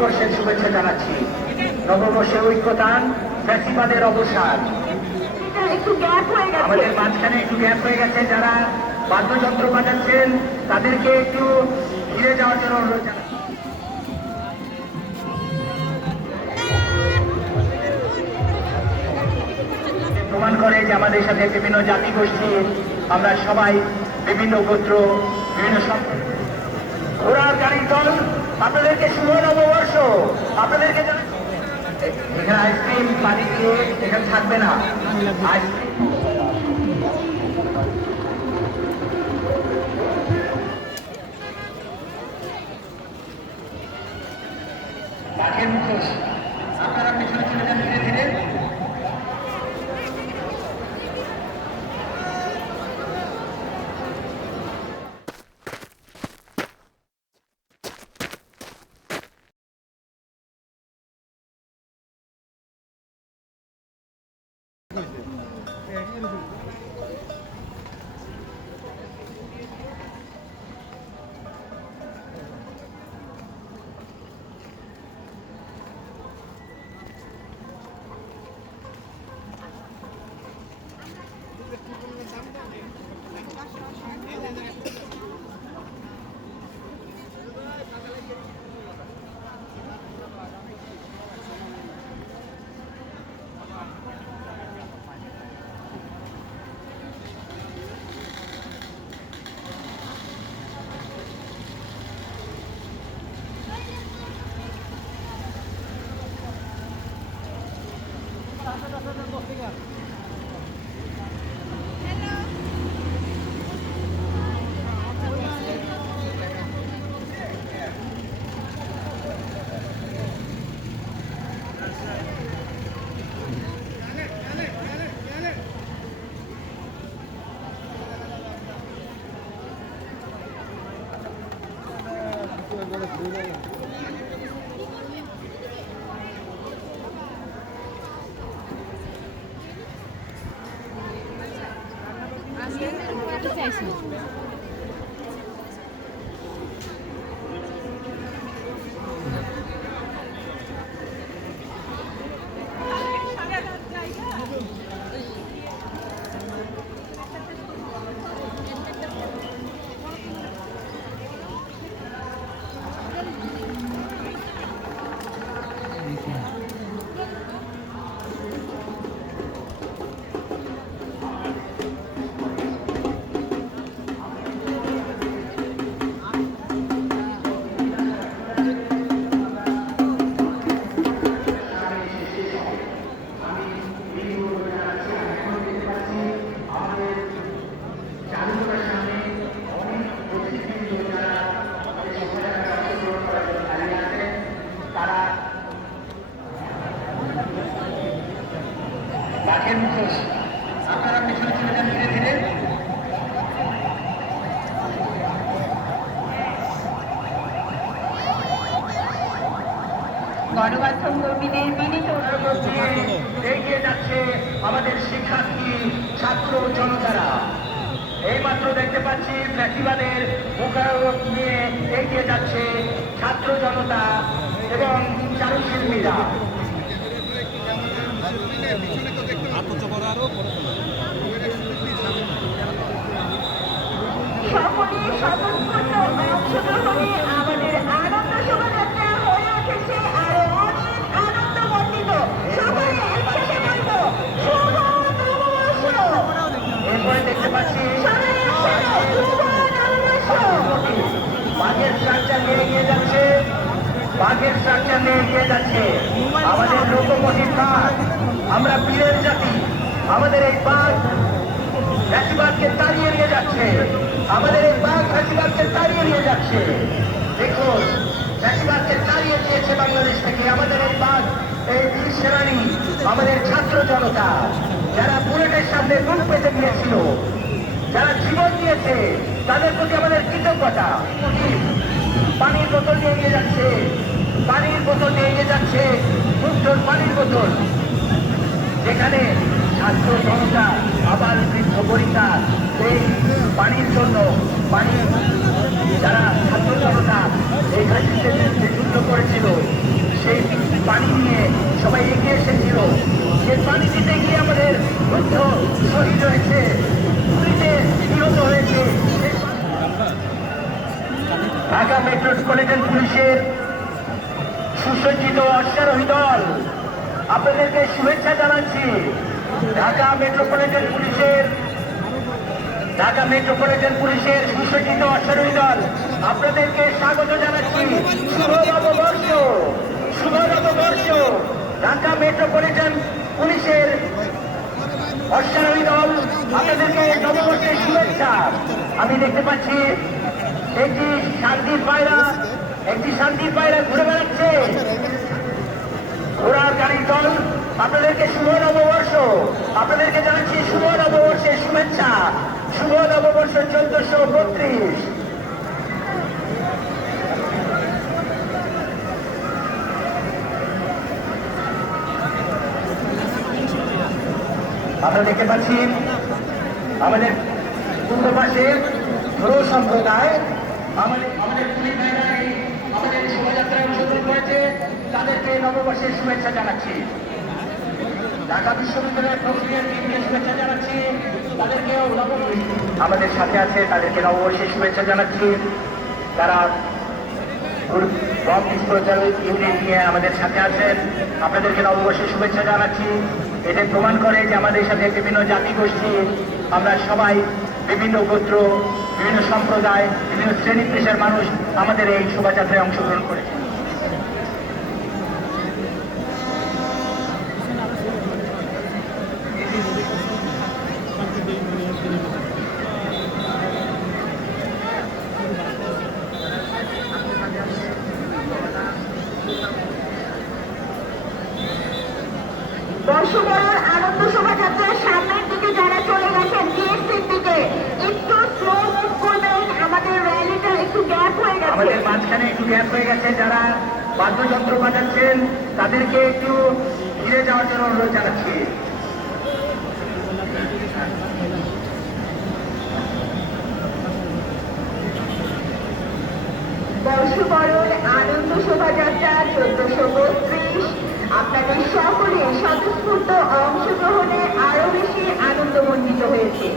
নববর্ষের শুভেচ্ছা জানাচ্ছি। নববর্ষে ঐক্যতান, ফ্যাসিবাদের অবসান। আমাদের মাঝখানে একটু গ্যাপ হয়ে গেছে। যারা বাদ্যযন্ত্র বাজাচ্ছেন তাদেরকে একটু ফিরে যাওয়ার জন্য অনুরোধ জানাচ্ছি। প্রমাণ করে যে আমাদের সাথে বিভিন্ন জাতি গোষ্ঠী, আমরা সবাই বিভিন্ন গোত্র, বিভিন্ন সম্প্রদায়। ঘোড়ার গাড়ির দল, আপনাদেরকে শুভ নববর্ষ। আপনাদেরকে এখানে আইসক্রিম পানি দিয়ে এখানে থাকবে না। কাঠের মুখোশ, আপনারা পেছনে চলে যান ধীরে ধীরে। কাঠের মুখোশ, আপনারা পেছনে চলে যান ধীরে ধীরে। গণমাধ্যম কর্মীদের বিনীত অনুরোধ এগিয়ে যাচ্ছে আমাদের শিক্ষার্থী, ছাত্র জনতারা। এইমাত্র দেখতে পাচ্ছি ফ্যাসিবাদের মুখারোপ নিয়ে এগিয়ে যাচ্ছে ছাত্র জনতা এবং চারুশিল্পীরা। সকলে স্বতঃস্ফূর্ত অংশগ্রহণে আমাদের আনন্দ শোভাযাত্রা হয়ে উঠেছে আরো অনেক আনন্দমণ্ডিত। সকলে একসাথে বলবো শুভ নববর্ষ। এরপরে দেখতে পাচ্ছি সবাই একসাথে শুভ নববর্ষ। বাঘের স্ট্রাকচার নিয়ে এগিয়ে যাচ্ছে, বাঘের স্ট্রাকচার নিয়ে এগিয়ে যাচ্ছে আমাদের লোকোমোটিভ কার। আমরা বীরের জাতি, আমাদের এই বাঘ ফ্যাসিবাদকে তাড়িয়ে নিয়ে যাচ্ছে, আমাদের এই বাঘ ফ্যাসিবাদকে তাড়িয়ে নিয়ে যাচ্ছে। দেখুন, ফ্যাসিবাদকে তাড়িয়ে দিয়েছে বাংলাদেশ থেকে আমাদের এই বাঘ, এই বীর সেনানী, আমাদের ছাত্র জনতা, যারা বুলেটের সামনে বুক পেতে দিয়েছিল, যারা জীবন দিয়েছে, তাদের প্রতি আমাদের কৃতজ্ঞতা। পানির বোতল নিয়ে এগিয়ে যাচ্ছে, পানির বোতল নিয়ে এগিয়ে যাচ্ছে, মুক্তর পানির বোতল, যেখানে ছাত্র জনতা আবার বৃদ্ধ বনিতা এই পানির জন্য পানি যারা ছাত্র জনতা এই যুদ্ধ করেছিল সে পানি দিতে গিয়ে আমাদের বৃদ্ধ শহীদ হয়েছে, পুলিশে নিহত হয়েছে। ঢাকা মেট্রোপলিটন পুলিশের সুসজ্জিত অশ্বারোহী দল, আপনাদেরকে শুভেচ্ছা জানাচ্ছি। ঢাকা মেট্রোপলিটন পুলিশের সুসজ্জিত অশ্বারোহী দল, আপনাদেরকে স্বাগত জানাচ্ছি। শুভ নববর্ষ, শুভ নববর্ষ। ঢাকা মেট্রোপলিটন পুলিশের অশ্বারোহী দল, আপনাদেরকে নববর্ষের শুভেচ্ছা। আমি দেখতে পাচ্ছি একটি শান্তির পায়রা ঘুরে বেড়াচ্ছে। ঘোড়ার গাড়ির দল, আপনাদেরকে শুভ নববর্ষ, আপনাদেরকে জানাচ্ছি শুভ নববর্ষের শুভেচ্ছা। শুভ নববর্ষ 1432। আমরা দেখতে পাচ্ছি আমাদের পূর্ব পাশে ধরো সম্প্রদায়, আমাদের পুলিশ ভাইরা আমাদের শোভাযাত্রায় অংশগ্রহণ করেছে, তাদেরকে নববর্ষের শুভেচ্ছা জানাচ্ছি। ঢাকা বিশ্ববিদ্যালয়ের প্রক্রিয়ার টিমকে শুভেচ্ছা জানাচ্ছি, তাদেরকেও আমাদের সাথে আছে, তাদেরকে নববর্ষের শুভেচ্ছা জানাচ্ছি। তারা বম বিস্ফোরক ইউনিট নিয়ে আমাদের সাথে আছেন, আপনাদেরকে নববর্ষের শুভেচ্ছা জানাচ্ছি। এটা প্রমাণ করে যে আমাদের সাথে বিভিন্ন জাতি গোষ্ঠী, আমরা সবাই বিভিন্ন গোত্র, বিভিন্ন সম্প্রদায়, বিভিন্ন শ্রেণী পেশার মানুষ আমাদের এই শোভাযাত্রায় অংশগ্রহণ করেছে। বর্ষবরণ আনন্দ শোভাযাত্রার সামনের দিকে যারা চলে গেছেন জিএসসির দিকে, একটু স্লো মুভ করবেন, আমাদের র্যালিটা একটু গ্যাপ হয়ে গেছে। আমাদের মাঝখানে একটু গ্যাপ হয়ে গেছে, যারা বাদ্যযন্ত্র বাজাচ্ছেন তাদেরকে একটু ফিরে যাওয়ার জন্য অনুরোধ জানাচ্ছি। বর্ষবরণ আনন্দ শোভাযাত্রা 1432 আপনাদের সকলে স্বতঃস্ফূর্ত অংশগ্রহণে আরো বেশি আনন্দমণ্ডিত হয়েছে।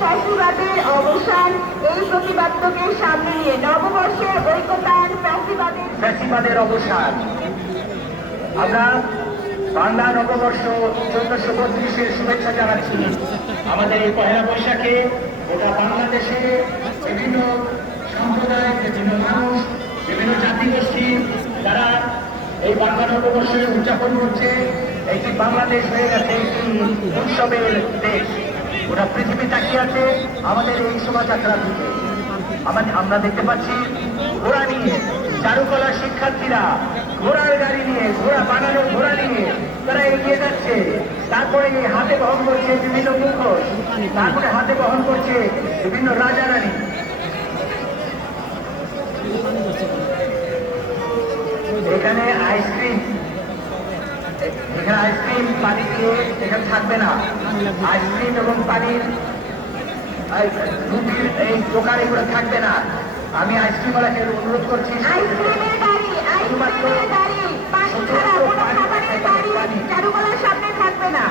ফ্যাসিবাদের অবসান, এই প্রতিবাদ্যকে সামনে নিয়ে নববর্ষের ঐক্যতান ফ্যাসিবাদের অবসান। আমরা বাংলা নববর্ষ 1432-এর শুভেচ্ছা জানাচ্ছি। আমাদের এই পহেলা বৈশাখে গোটা বাংলাদেশে বিভিন্ন সম্প্রদায়, বিভিন্ন মানুষ, বিভিন্ন জাতিগোষ্ঠী যারা এই বাংলা নববর্ষে উদযাপন করছে। একটি বাংলাদেশ হয়ে গেছে একটি উৎসবের দেশ। গোটা পৃথিবী তাকিয়ে আছে আমাদের এই শোভাযাত্রার দিকে। আমরা দেখতে পাচ্ছি ঘোড়া নিয়ে চারুকলা শিক্ষার্থীরা ঘোড়ার গাড়ি নিয়ে, ঘোড়া বানানো ঘোড়া নিয়ে তারা এগিয়ে যাচ্ছে। তারপরে হাতে বহন করছে বিভিন্ন মুখোশ, তারপরে হাতে বহন করছে বিভিন্ন রাজা রানী। এখানে আইসক্রিম পানি দিয়ে এখানে থাকবে না। আইসক্রিম এবং পানির রুটির এই দোকান এগুলো থাকবে না। আমি আইসক্রিমওয়ালাকে অনুরোধ করছি চারুকলার সামনে থাকবে না।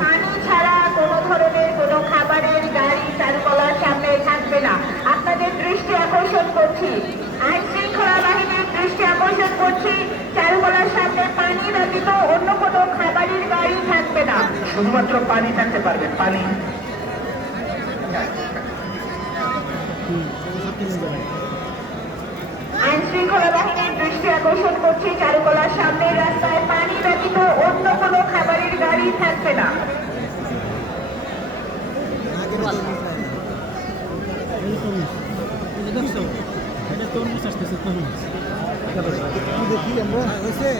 পানি ছাড়া কোনো ধরনের কোনো খাবারের গাড়ি চারুকলার সামনে থাকবে না। আপনাদের দৃষ্টি আকর্ষণ করছি, আইন শৃঙ্খলা বাহিনীর দৃষ্টি আকর্ষণ করছি, চারুকলার সামনে পানি ব্যতীত অন্য কোনো খাবারের গাড়ি থাকবে না। শুধুমাত্র পানি থাকতে পারবে, পানি। আইন শৃঙ্খলা বাহিনীর দৃষ্টি আকর্ষণ করছি, চারুকলার সামনের রাস্তায় পানি ব্যতীত অন্য কোনো খাবারের গাড়ি থাকবে না। দেখি আমরা হয়েছে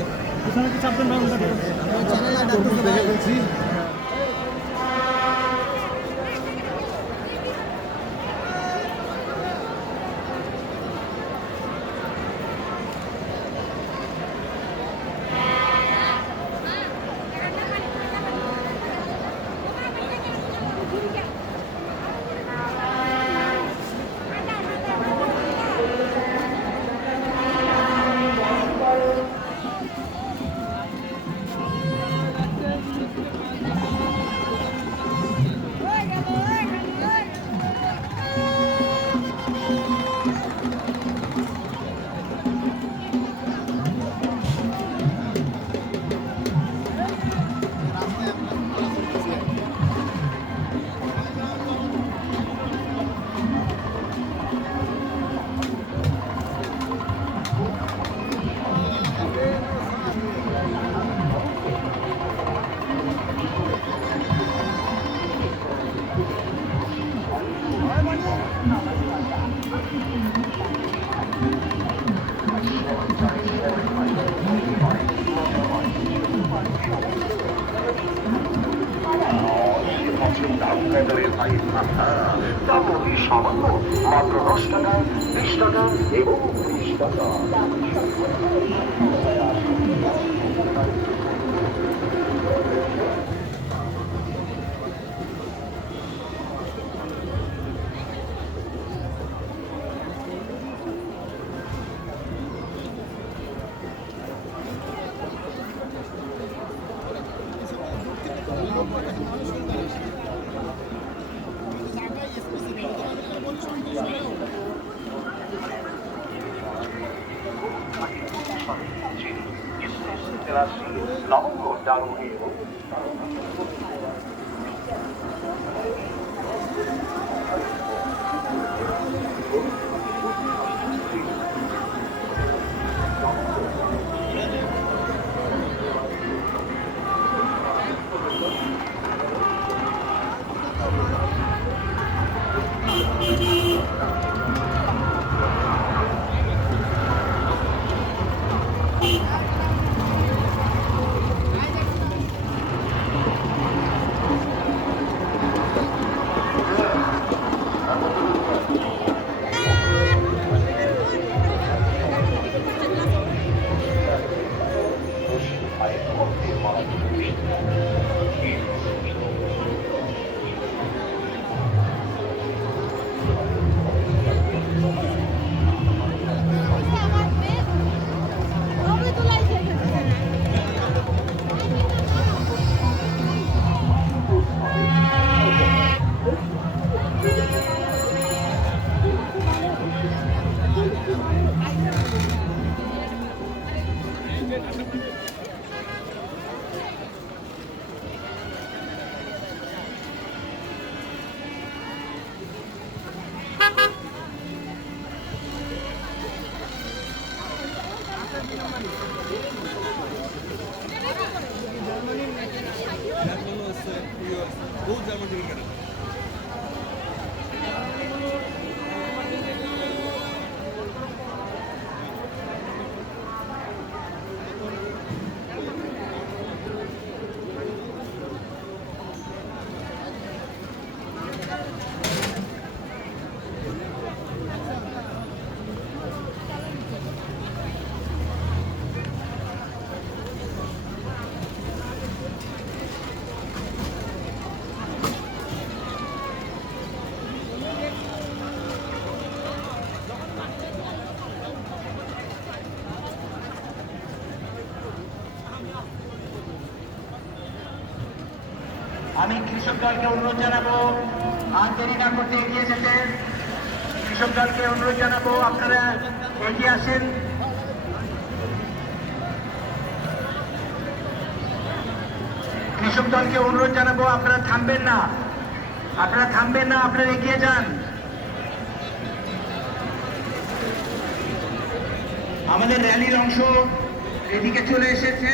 ভেতরে ভাই তেমনই সামান্য, মাত্র 10 টাকায়, 20 টাকা এবং 30 টাকা। লবঙ্গ ডালমুড়ি এবং আমি কৃষক দলকে অনুরোধ জানাবো আর দেরি না করতে এগিয়ে যেতে। কৃষক দলকে অনুরোধ জানাবো আপনারা এগিয়ে আসেন। কৃষক দলকে অনুরোধ জানাবো আপনারা থামবেন না, আপনারা থামবেন না, আপনারা এগিয়ে যান। আমাদের র্যালির অংশ এদিকে চলে এসেছে।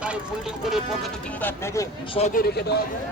তাই ফোল্ডিং করে পকেটে কিংবা ব্যাগে সহজে রেখে দেওয়া যায়।